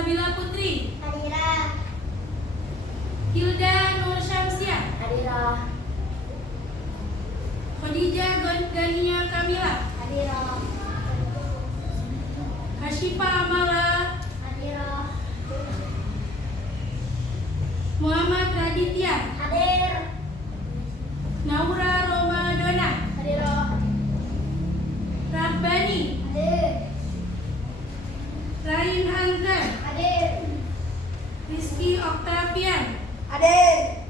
Salsabila Putri. Hadirah. Hilda Nur Syamsiah. Hadirah. Khadijah Gania Kamila. Hadirah. Hasyifa Amala. Hadirah. Muhammad Raditya. Hadir. Naura Romadona. Hadirah. Rabbani. Hadir. Rain Hanzar. Hadir. Rizky Octavian. Hadir.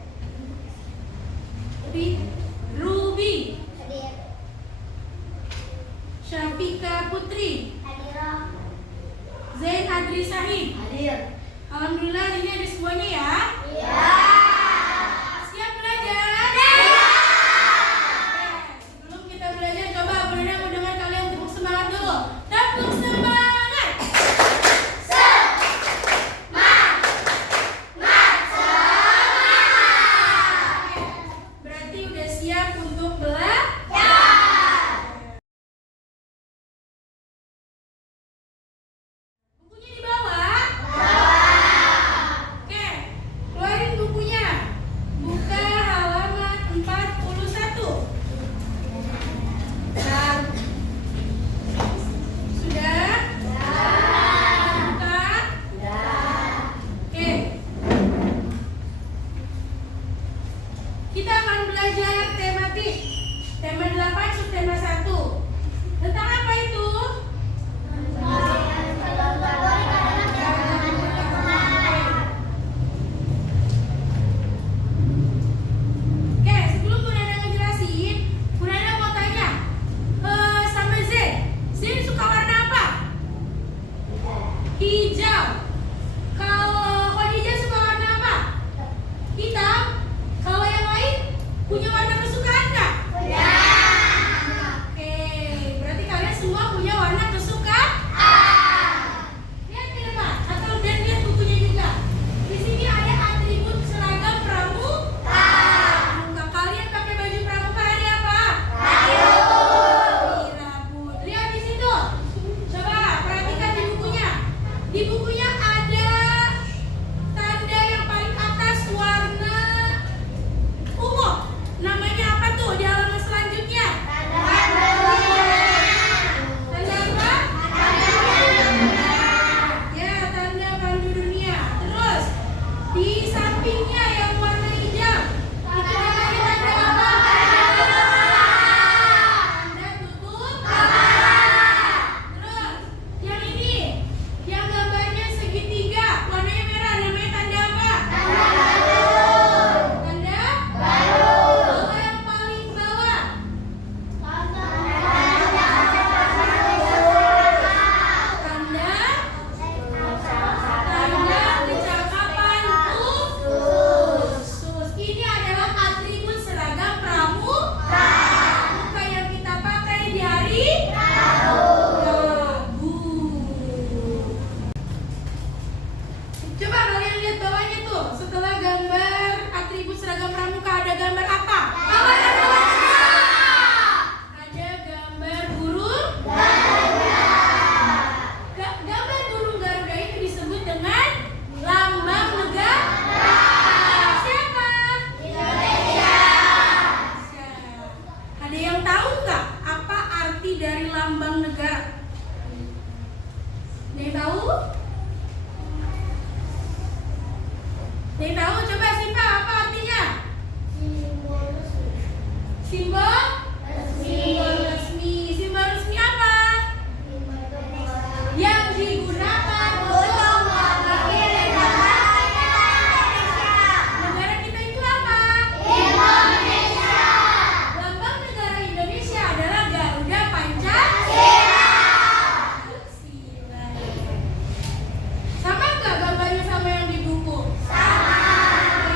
Ruby. Hadir. Syafika Putri. Hadirah. Zain Adri Sahid. Hadir. Alhamdulillah ini ada semuanya ya. Iya. Siap belajar? Sebelum kita belajar, coba Bunda mau dengar kalian tepuk semangat dulu. Tepuk semangat. Berarti udah siap untuk belajar. Bukunya dibawa? Oke, keluarin bukunya. Buka halaman 41. Sudah? Buka? Oke. Kita akan belajar tematik. Tema 8, subtema 1. Tentang apa itu? Oke, sebelum Bu Nana ngejelasin, Bu Nana mau tanya sama Zen. Zen suka warna apa? Hijau. Kalau Khadijah suka warna apa? Hitam. Kalau yang lain punya warna kesukaan nggak? Oke, berarti kalian semua punya warna kesukaan. Lihat di depan, atau dan lihat bukunya juga. Di sini ada atribut seragam pramuka. Kalian pakai baju pramuka hari apa? Hari Rabu. Lihat di situ. Coba perhatikan di bukunya. Di bukunya ada tanda yang paling atas warna ungu. Namanya apa tuh di halaman selanjutnya? Tanda apa? Ya, tanda pandu dunia. Terus di sampingnya yang warna hijau itu namanya tanda apa? Tanda tutup kepala. Terus yang ini, yang gambarnya segitiga, warnanya merah, namanya tanda apa? Tanda kalau yang paling bawah, tanda kecakapan khusus. Ini adalah atribut seragam pramuka yang kita pakai di hari Rabu. Coba kalian lihat bawahnya tuh. Setelah gambar atribut seragam pramuka ada gambar apa? Ada gambar burung. Gambar burung Garuda itu disebut dengan lambang negara. Siapa? Indonesia. Ada yang tahu nggak apa arti dari lambang negara? Ada yang tahu? Ada yang tahu? Coba Siva, apa artinya? Simbol? Simbol resmi. Simbol resmi apa? Yang digunakan untuk mewakili negara kita itu apa? Indonesia. Lambang negara Indonesia adalah Garuda Pancasila. Sama nggak gambarnya sama yang di buku? Sama.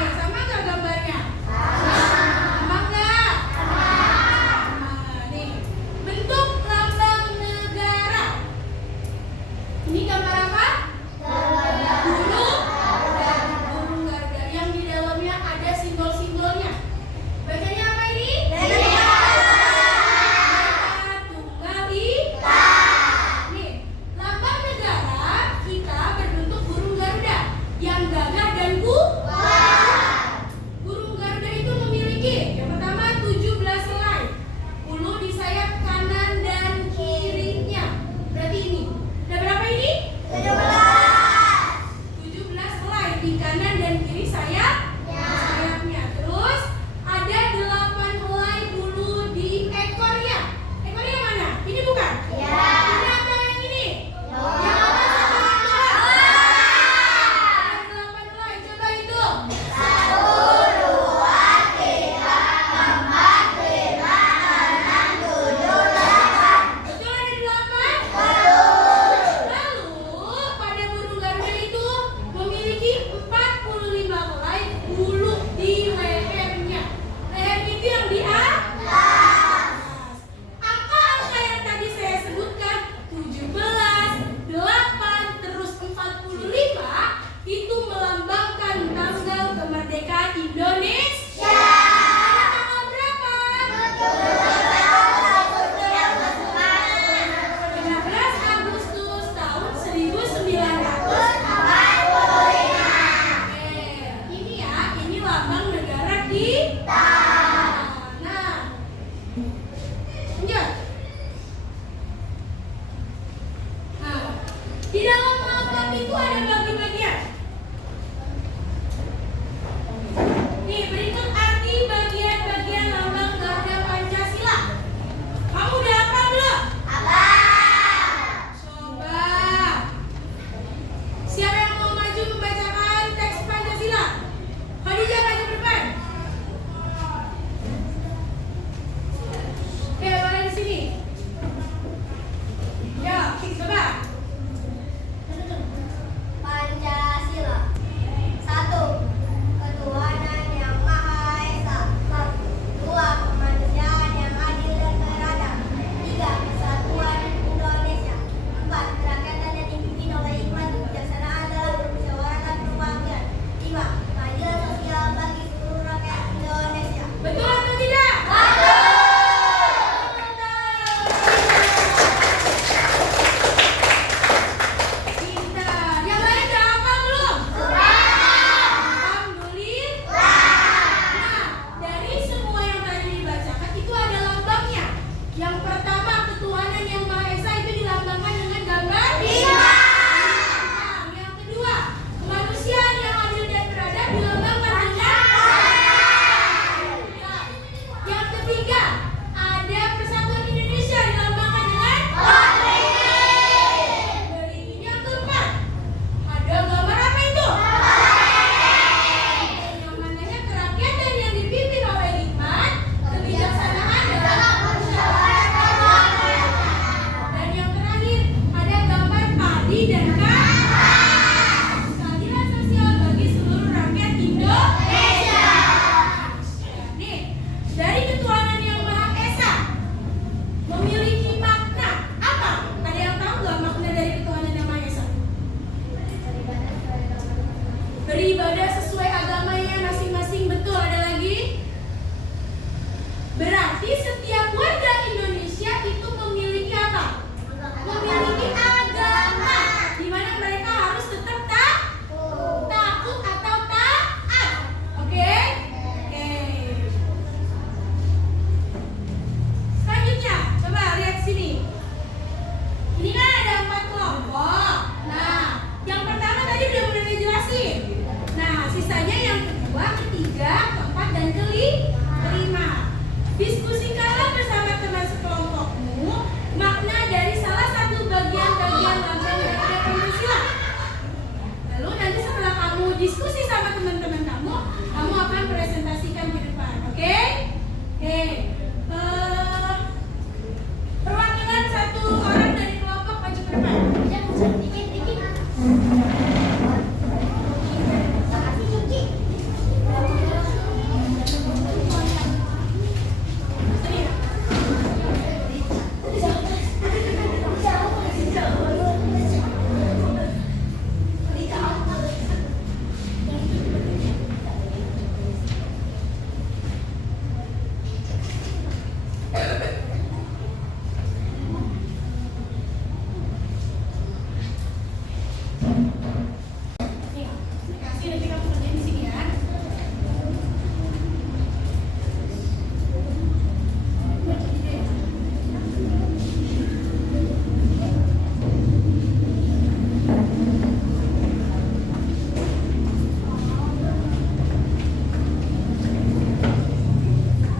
Nih, saya kasih nanti kamu kerjain di sini ya.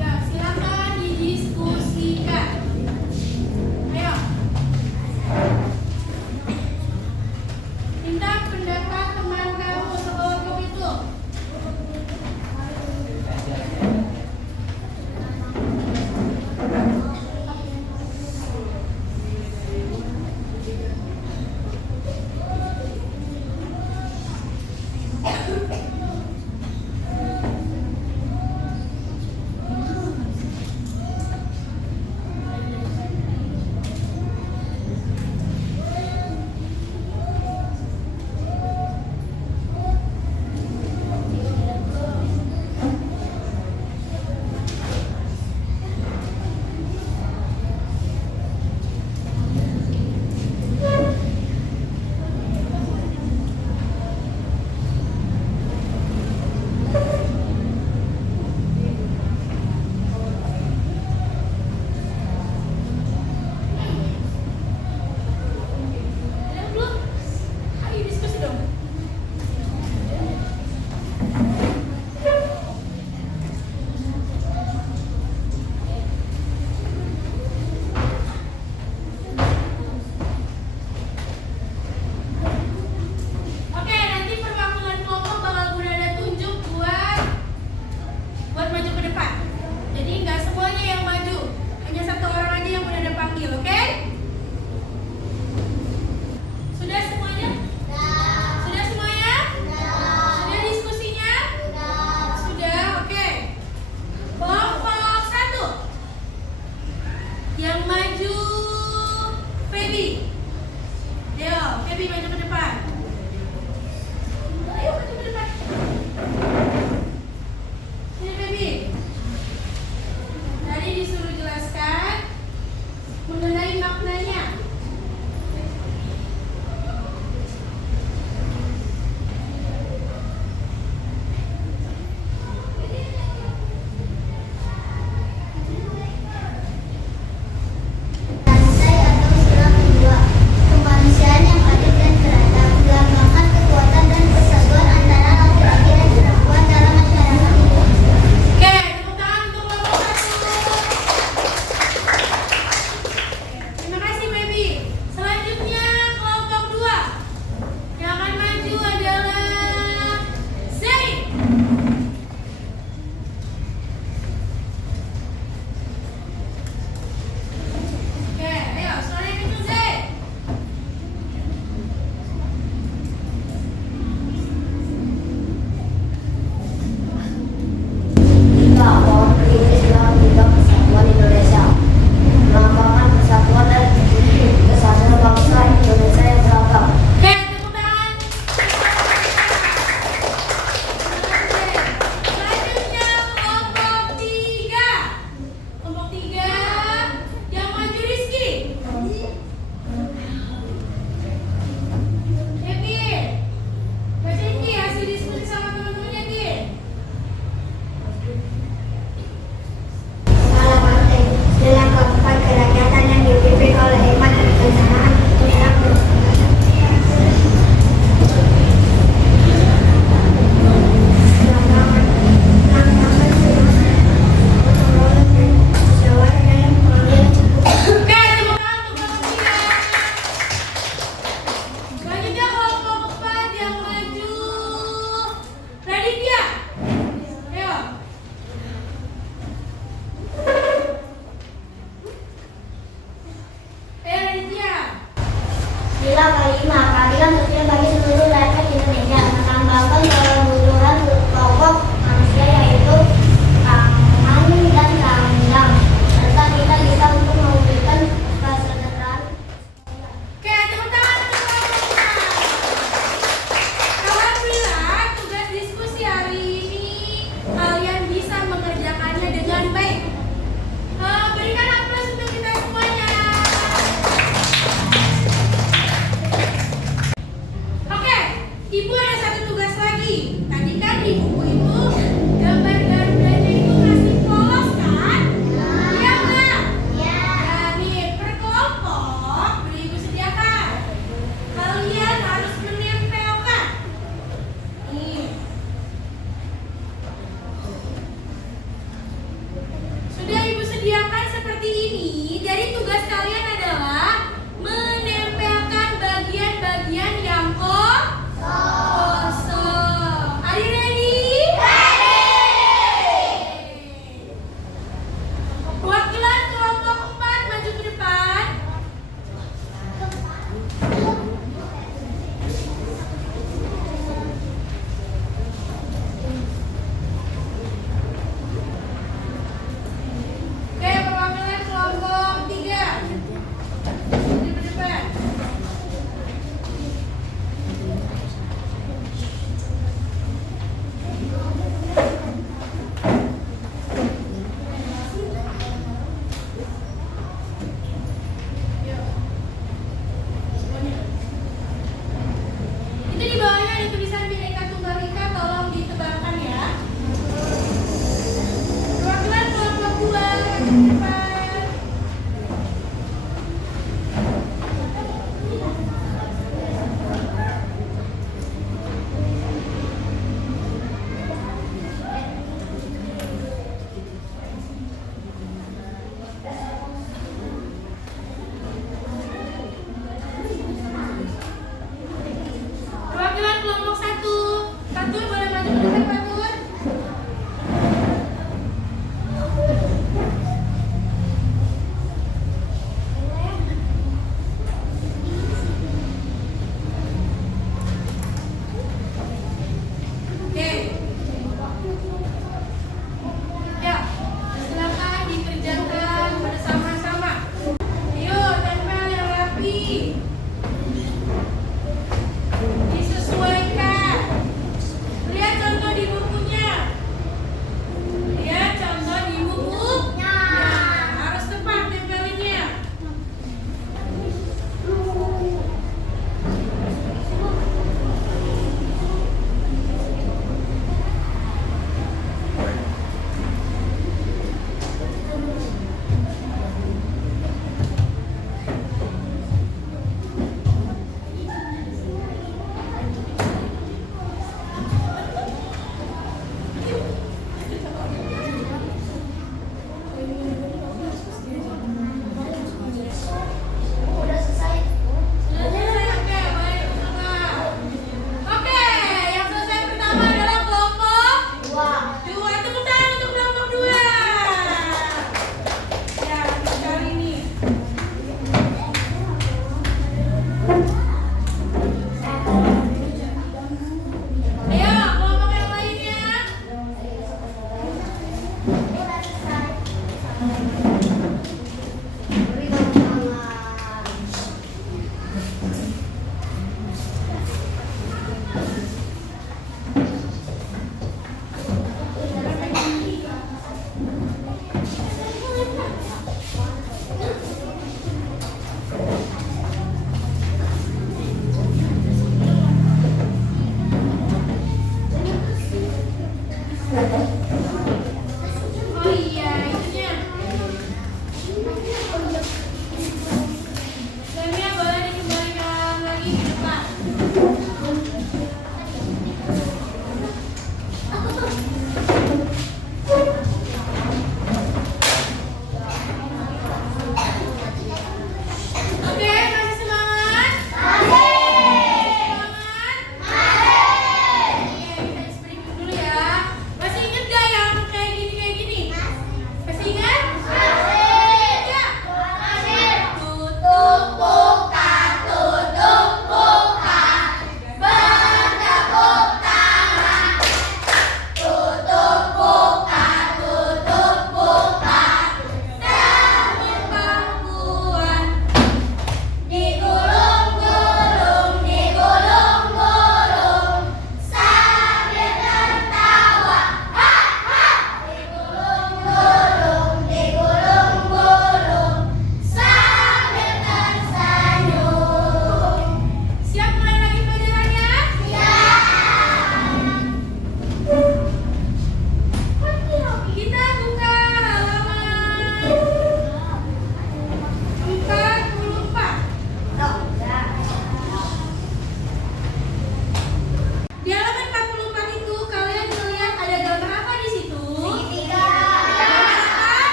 Ya, silakan didiskusikan. Ayo. Minta pendapat teman kamu sebelum kamu itu. Ada belum? Ayo diskusi dong. Oke, nanti perwakilan kelompok bakal gue ada tunjuk buat maju ke depan. Jadi nggak semuanya yang maju, hanya satu orang aja yang udah ada panggil, oke? Sudah semuanya? Sudah semuanya? Sudah diskusinya? Sudah, oke. Kelompok 1 yang maju, Feby. Ayo, Feby maju ke depan. Ayo maju ke depan. Sini Feby. Tadi disuruh jelaskan mengenai maknanya. Rantai atau sila kedua, kemanusiaan yang adil dan beradab, melambangkan kekuatan dan persatuan antara laki-laki dan perempuan dalam masyarakat itu. Oke, tepuk tangan untuk kelompok 1. Terima kasih Baby. Selanjutnya kelompok 2 yang akan maju adalah Zain. Oke, ayo suara yang kenceng Zain. Tiga, pohon berdiri dalam tiga persatuan Indonesia, melambangkan persatuan dan kesatuan bangsa Indonesia yang beragam. Oke, tepuk tangan. Selanjutnya kelompok 3. Kelompok 3 yang maju Rizky. Ki, bacain Ki hasil diskusi sama teman-temannya Ki. Kepala partai dalam keempat kerakyatan yang dipimpin oleh Iman dan Kebencanaan Pusat Oke, tepuk tangan untuk kelompok 3. Selanjutnya kelompok 4 yang maju Raditya. Ayo. Ayo Raditya. Sila kelima, keadilan sosial bagi seluruh rakyat Indonesia, melambangkan kemunduran kelompok manusia yaitu Kaman dan Kandang, serta kita bisa untuk mewujudkan kesejahteraan. Oke, tepuk tangan untuk kelompok 4. Alhamdulillah, tugas diskusi hari ini kalian bisa mengerjakannya dengan baik. Berikan aplaus untuk kita semuanya. Oke,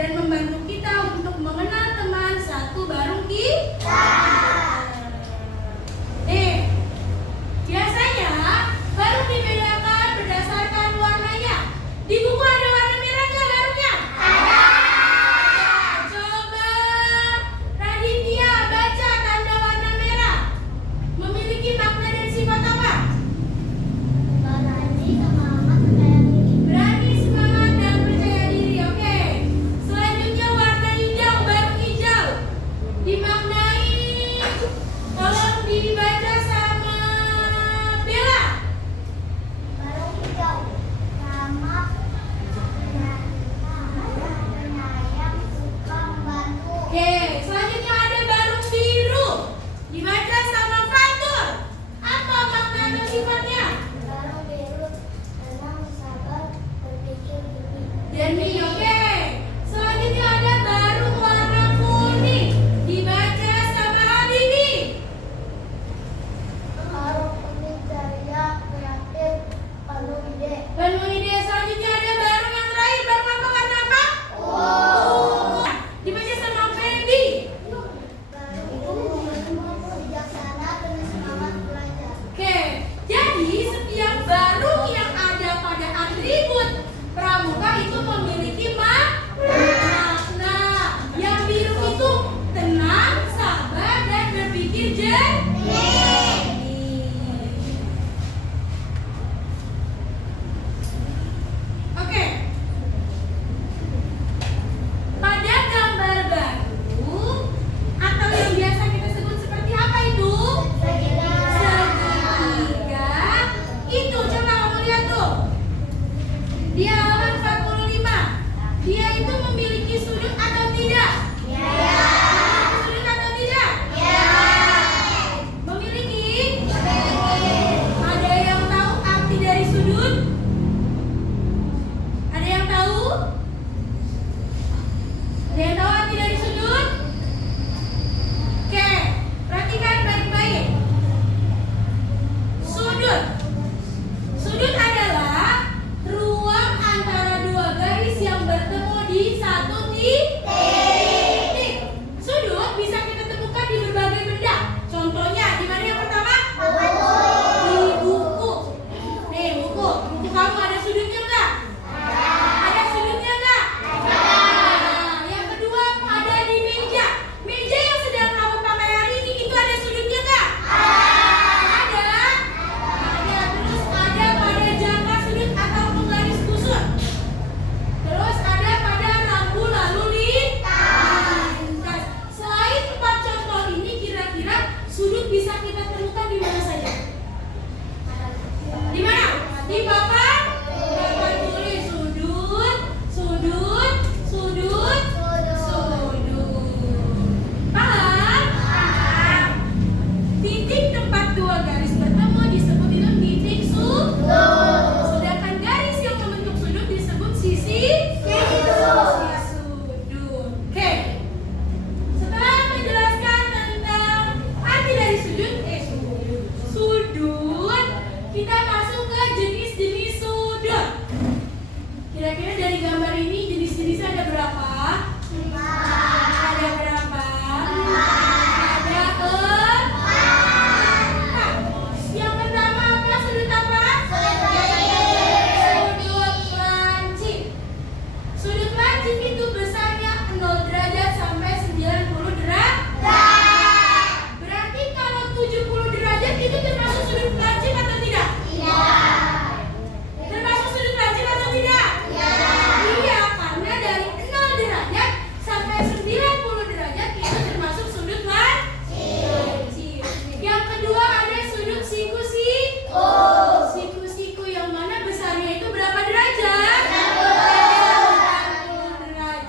dan membantu kita untuk mengenal teman satu baru kita. Biasanya baru dibedakan berdasarkan warnanya. Di buku ada warna merah nggak barunya? Ada. Coba Raditya baca tanda warna merah. Memiliki makna dan sifat apa? Berani, semangat, percaya diri. Berani, semangat, dan percaya diri. Oke. Selanjutnya warna hijau, baru hijau. Dimaknai, tolong dibaca sama Bella. Baru hijau, ramah, penyayang, suka membantu. Oke, selanjutnya ada baru biru. Dibaca sama Fatur. Apa makna dan sifatnya? Baru biru, tenang, sabar, berpikir jernih. Jernih, oke. Selanjutnya ada baru warna kuning. Dibaca sama Habibi. Baru kuning, ceria, kreatif, penuh ide. Penuh ide. Selanjutnya ada baru yang terakhir. Baru apa? Warna apa? Dibaca sama Feby. Baru bijaksana, penuh semangat belajar. Oke, jadi setiap baru yang ada pada atribut pramuka itu memiliki makna. Yang biru itu tenang, sabar, dan berpikir jernih. Oke. Pada gambar baru atau yang biasa kita sebut seperti apa itu? Segitiga. Itu coba kamu lihat tuh. Di halaman 45. Dia itu memiliki sudut atau tidak? Memiliki sudut atau tidak? Memiliki? Ada yang tahu arti dari sudut? Ada yang tahu? Ada yang tahu arti dari sudut? Oke, perhatikan baik-baik. Sudut. Sudut adalah ruang antara dua garis yang bertemu di satu titik. Sudut bisa kita temukan di berbagai benda. Contohnya, di mana yang pertama? Di buku. Nih, buku. Buku kamu ada sudutnya nggak? Ada sudutnya nggak? Nah, yang kedua ada di meja. Meja yang sedang kamu pakai hari ini itu ada sudutnya nggak? Ada. Ada. Terus ada pada jangka sudut atau penggaris kusut. Terus ada pada rambu lalu lintas. Selain 4 contoh ini, kira-kira sudut bisa kita temukan di mana saja? Di mana? Di papan? Papan tulis sudut, sudut, sudut, sudut. Paham? Titik tempat dua garis bertemu disebut itu titik sudut. Sedangkan garis yang membentuk sudut disebut sisi sudut. Oke. Setelah menjelaskan tentang arti dari sudut, sudut, kita masuk ke jenis-jenis sudut. Kira-kira dari gambar ini jenis-jenisnya ada berapa? Ada berapa? Ada 4. Yang pertama apa? Sudut apa? Sudut lancip. Sudut lancip itu besarnya 0 derajat sampai 90 derajat. Berarti kalau 70 derajat itu termasuk sudut lancip atau tidak? Termasuk sudut lancip atau tidak? Iya, karena dari 0 derajat sampai 90 derajat itu termasuk sudut lancip. Yang kedua ada sudut siku-siku. Siku-siku yang mana besarnya itu berapa derajat? 90 derajat.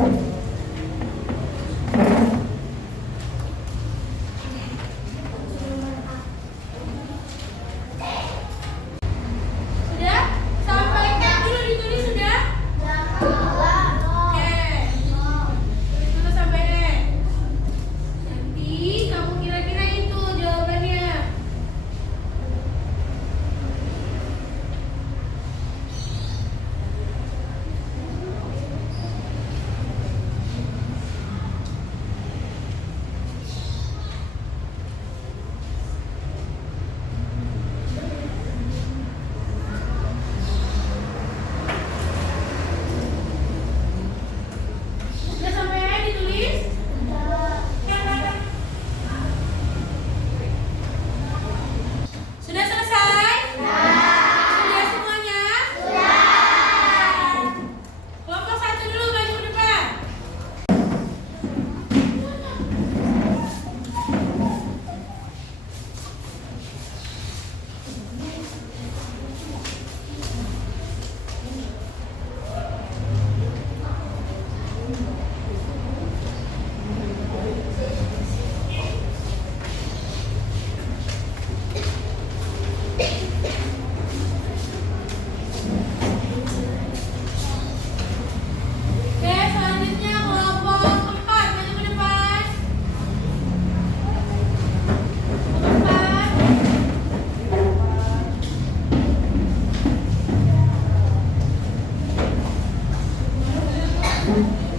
Sudah? Sampai cat dulu ditulis sudah? Oke. Tulis dulu sampai E. Nanti kamu kira-kira itu jawabannya. Sudah sampai E ditulis? Sudah selesai? Sudah semuanya? Kelompok 1 dulu maju ke depan. Oke, selanjutnya kelompok 4 maju ke depan. Kelompok 4.